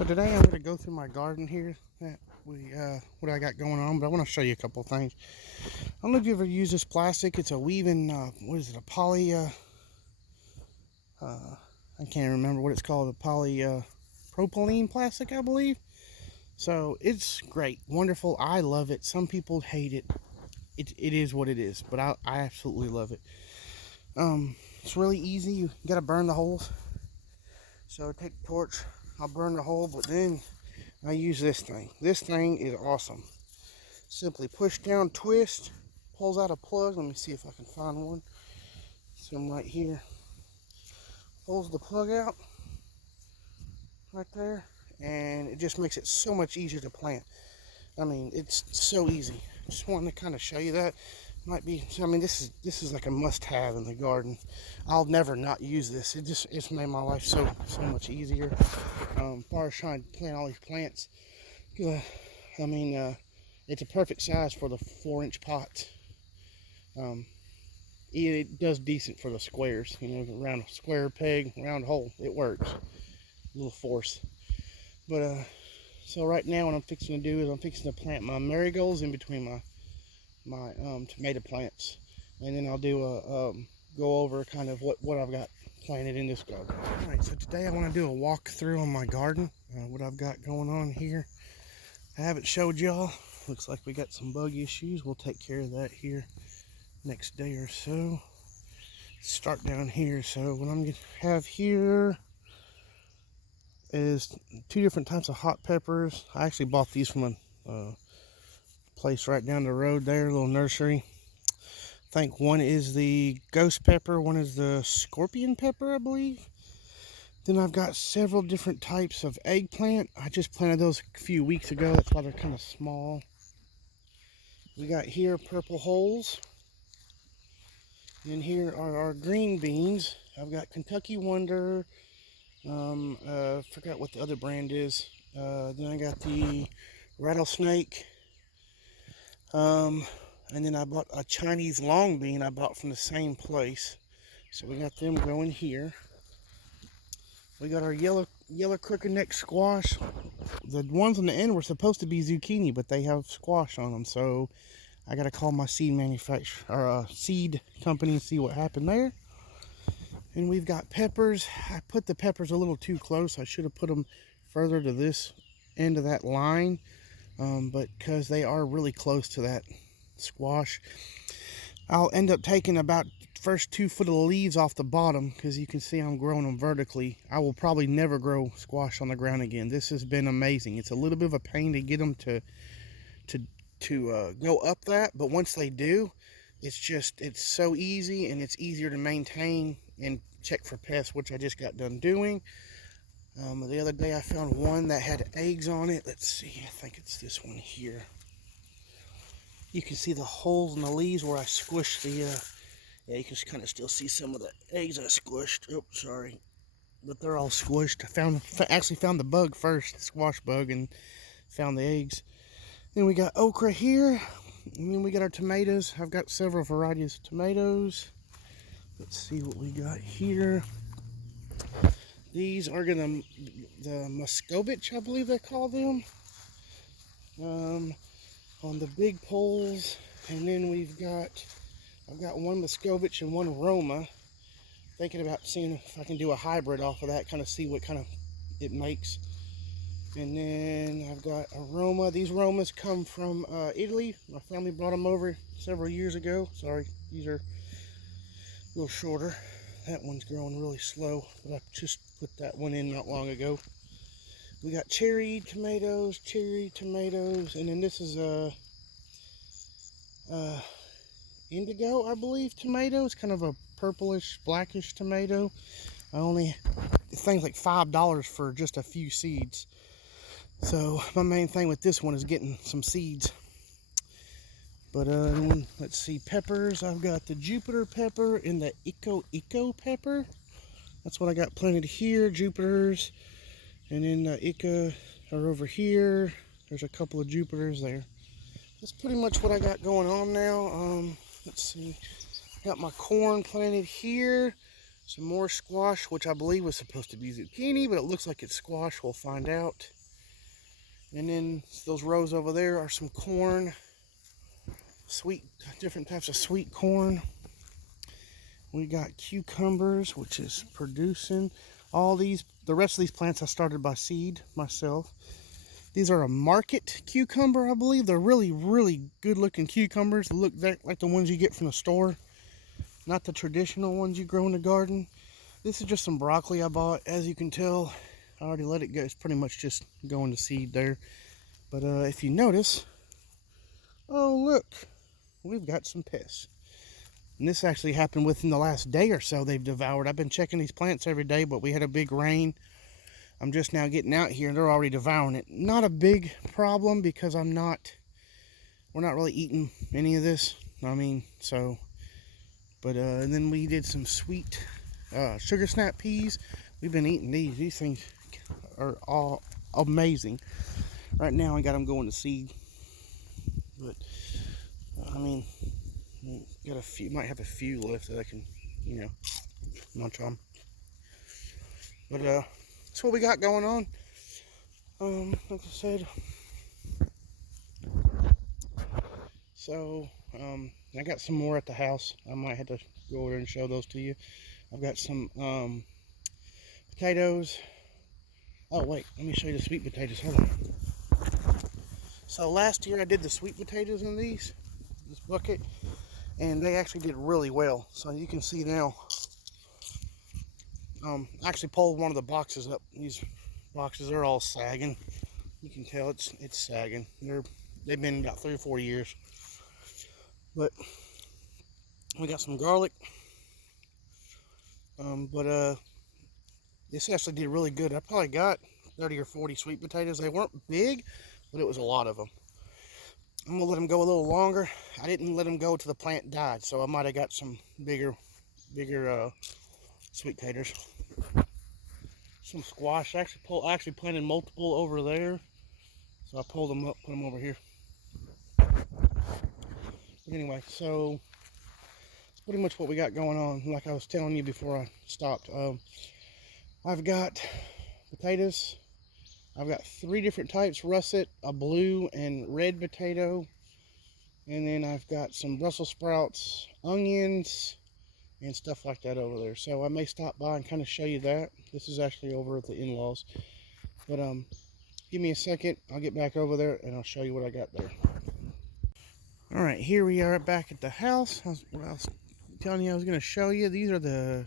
So today I'm going to go through my garden here that what I got going on, but I want to show you a couple things. I don't know if you ever use this plastic. It's a weaving, what is it, a poly, I can't remember what it's called, a poly propylene plastic, I believe. So it's great, wonderful. I love it. Some people hate it. It is what it is, but I absolutely love it. It's really easy. You got to burn the holes. So take the torch, I'll burn the hole, but then I use this thing. This thing is awesome. Simply push down, twist, pulls out a plug. Let me see if I can find one. Some right here. Pulls the plug out right there, and it just makes it so much easier to plant. I mean, it's so easy. Just wanted to kind of show you that. Might be, I mean, this is like a must-have in the garden. I'll never not use this. It's made my life so much easier. As far as trying to plant all these plants, I mean, it's a perfect size for the 4-inch pots. It does decent for the squares. You know, around a square peg, round hole, it works. A little force, but so right now what I'm fixing to do is I'm fixing to plant my marigolds in between my tomato plants, and then I'll do a go over kind of what I've got planted in this garden. All right, so today I want to do a walkthrough on my garden, what I've got going on here. I haven't showed y'all. Looks like we got some bug issues. We'll take care of that here next day or so. Start down here. So what I'm gonna have here is 2 different types of hot peppers. I actually bought these from a place right down the road there, a little nursery. I think one is the ghost pepper, one is the scorpion pepper, I believe. Then I've got several different types of eggplant. I just planted those a few weeks ago. That's why they're kind of small. We got here purple holes. And here are our green beans. I've got Kentucky Wonder. Forgot what the other brand is. Then I got the rattlesnake. And then I bought a Chinese long bean I bought from the same place. So we got them going here. We got our yellow crooked neck squash. The ones on the end were supposed to be zucchini, but they have squash on them. So I got to call my seed manufacturer or seed company and see what happened there. And we've got peppers. I put the peppers a little too close. I should have put them further to this end of that line, but because they are really close to that squash, I'll end up taking about first 2 foot of the leaves off the bottom, because you can see I'm growing them vertically. I will probably never grow squash on the ground again. This has been amazing. It's a little bit of a pain to get them to go up that, but once they do, it's so easy, and it's easier to maintain and check for pests, which I just got done doing. The other day I found one that had eggs on it. Let's see, I think it's this one here. You can see the holes in the leaves where I squished the, yeah, you can kind of still see some of the eggs I squished. Oh, sorry. But they're all squished. I actually found the bug first, the squash bug, and found the eggs. Then we got okra here. And then we got our tomatoes. I've got several varieties of tomatoes. Let's see what we got here. These are the Muscovich, I believe they call them. On the big poles. And then I've got one Muscovich and one Roma. Thinking about seeing if I can do a hybrid off of that, kind of see what kind of it makes. And then I've got a Roma. These Romas come from Italy. My family brought them over several years ago. Sorry, these are a little shorter. That one's growing really slow, but I just put that one in not long ago. We got cherry tomatoes, and then this is a indigo, I believe, tomato. It's kind of a purplish, blackish tomato. This thing's like $5 for just a few seeds. So my main thing with this one is getting some seeds. But let's see, peppers. I've got the Jupiter pepper and the Eco pepper. That's what I got planted here, Jupiters. And then the Ica are over here. There's a couple of Jupiters there. That's pretty much what I got going on now. Let's see, got my corn planted here. Some more squash, which I believe was supposed to be zucchini, but it looks like it's squash. We'll find out. And then those rows over there are some corn, different types of sweet corn. We got cucumbers, which is producing. The rest of these plants I started by seed myself. These are a market cucumber, I believe. They're really, really good looking cucumbers. They look like the ones you get from the store, not the traditional ones you grow in the garden. This is just some broccoli I bought. As you can tell, I already let it go. It's pretty much just going to seed there. But if you notice, oh look, we've got some pests. And this actually happened within the last day or so. They've devoured. I've been checking these plants every day, but we had a big rain. I'm just now getting out here and they're already devouring it. Not a big problem because we're not really eating any of this. I mean, so, but and then we did some sweet sugar snap peas. We've been eating these. These things are all amazing. Right now I got them going to seed. But, I mean, might have a few left that I can, munch on. But that's what we got going on. Like I said, so I got some more at the house. I might have to go over and show those to you. I've got some potatoes. Oh wait, let me show you the sweet potatoes. Hold on. So last year I did the sweet potatoes in this bucket, and they actually did really well. So you can see now. I actually pulled one of the boxes up. These boxes are all sagging. You can tell it's sagging. They've been about 3 or 4 years. But we got some garlic. This actually did really good. I probably got 30 or 40 sweet potatoes. They weren't big, but it was a lot of them. I'm gonna let them go a little longer. I didn't let them go till the plant died, so I might have got some bigger sweet potatoes. Some squash. I actually planted multiple over there, so I pulled them up, put them over here. But anyway, so that's pretty much what we got going on. Like I was telling you before I stopped, I've got potatoes. I've got 3 different types: russet, a blue, and red potato. And then I've got some Brussels sprouts, onions, and stuff like that over there. So I may stop by and kind of show you that. This is actually over at the in-laws. But give me a second. I'll get back over there and I'll show you what I got there. All right, here we are back at the house. What I was telling you I was going to show you. These are the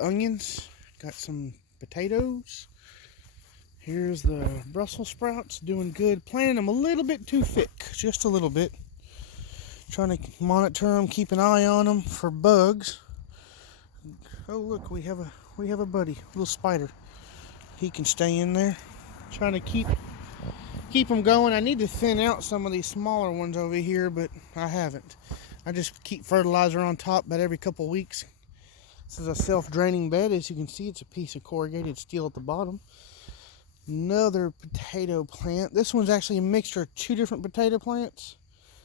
onions. Got some potatoes. Here's the Brussels sprouts, doing good. Planting them a little bit too thick, just a little bit. Trying to monitor them, keep an eye on them for bugs. Oh look, we have a buddy, a little spider. He can stay in there. Trying to keep them going. I need to thin out some of these smaller ones over here, but I haven't. I just keep fertilizer on top about every couple weeks. This is a self-draining bed. As you can see, it's a piece of corrugated steel at the bottom. Another potato plant. This one's actually a mixture of 2 different potato plants.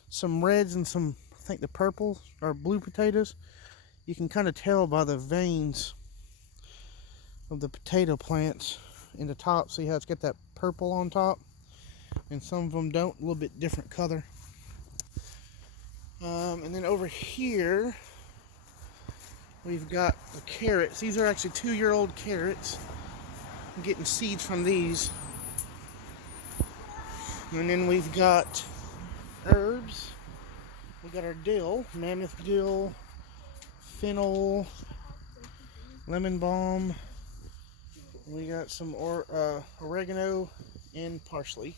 Some reds and some, I think the purple or blue potatoes. You can kind of tell by the veins of the potato plants in the top. See how it's got that purple on top? And some of them don't, a little bit different color. And then over here, we've got the carrots. These are actually 2-year-old carrots. I'm getting seeds from these. And then we've got herbs. We got our dill, mammoth dill, fennel, lemon balm. We got some oregano and parsley.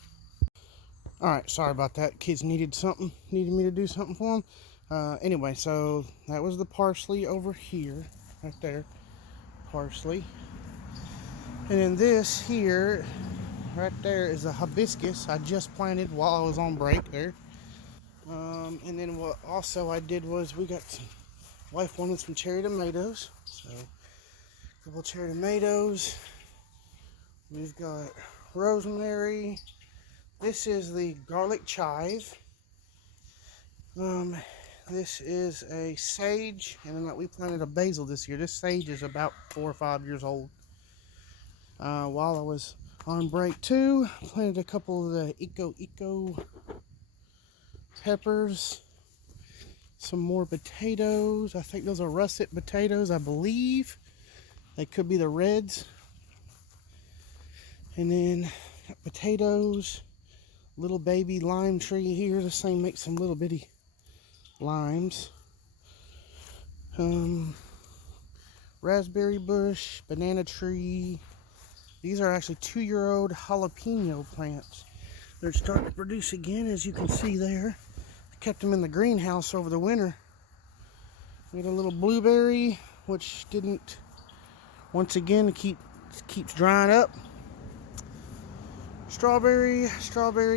All right, sorry about that. Kids needed me to do something for them. Anyway, so that was the parsley over here, right there, parsley. And then this here, right there, is a hibiscus I just planted while I was on break there. And then what also I did was wife wanted some cherry tomatoes. So, a couple cherry tomatoes. We've got rosemary. This is the garlic chive. This is a sage, and then we planted a basil this year. This sage is about 4 or 5 years old. While I was on break too, planted a couple of the Eco peppers, some more potatoes. I think those are russet potatoes, I believe. They could be the reds. And then potatoes, little baby lime tree here. This thing makes some little bitty limes. Raspberry bush, banana tree. These are actually 2-year-old jalapeno plants. They're starting to produce again, as you can see there. I kept them in the greenhouse over the winter. We had a little blueberry, which didn't, once again, keeps drying up. Strawberry,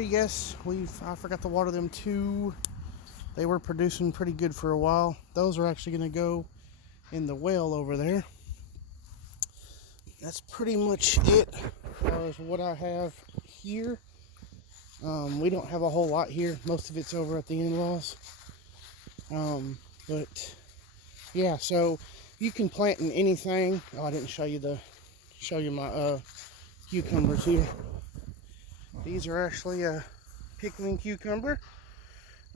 yes, I forgot to water them too. They were producing pretty good for a while. Those are actually going to go in the well over there. That's pretty much it as far as what I have here. We don't have a whole lot here. Most of it's over at the in-laws. But yeah, so you can plant in anything. Oh, I didn't show you my cucumbers here. These are actually a pickling cucumber.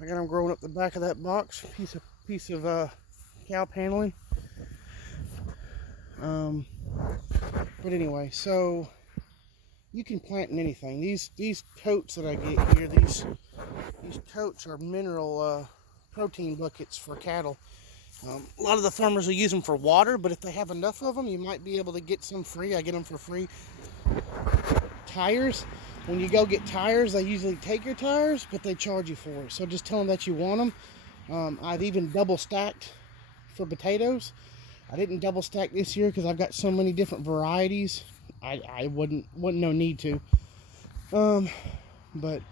I got them growing up the back of that box. Piece of cow paneling. But anyway, so you can plant in anything. These totes that I get here, these totes are mineral protein buckets for cattle. A lot of the farmers will use them for water, but if they have enough of them, you might be able to get some free. I get them for free. Tires. When you go get tires, they usually take your tires, but they charge you for it. So just tell them that you want them. I've even double stacked for potatoes. I didn't double stack this year because I've got so many different varieties. I wouldn't no need to. But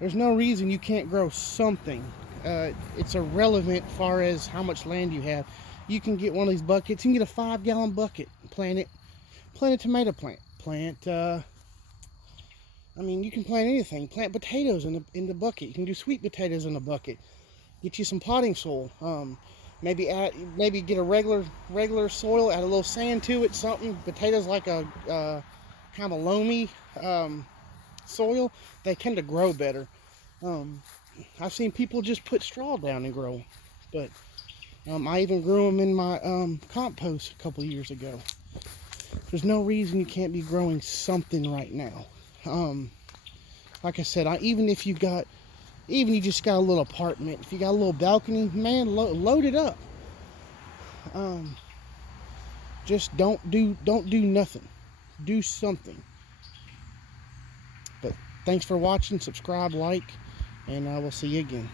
there's no reason you can't grow something. It's irrelevant as far as how much land you have. You can get one of these buckets. You can get a 5-gallon bucket. Plant a tomato plant. I mean, you can plant anything. Plant potatoes in the bucket. You can do sweet potatoes in the bucket. Get you some potting soil. Maybe get a regular soil, add a little sand to it, something. Potatoes like a kind of loamy soil, they tend to grow better. I've seen people just put straw down and grow, but I even grew them in my compost a couple years ago. There's no reason you can't be growing something right now. Like I said, even if you just got a little apartment, if you got a little balcony, man, load it up. Just don't do nothing. Do something. But thanks for watching. Subscribe, like, and I will see you again.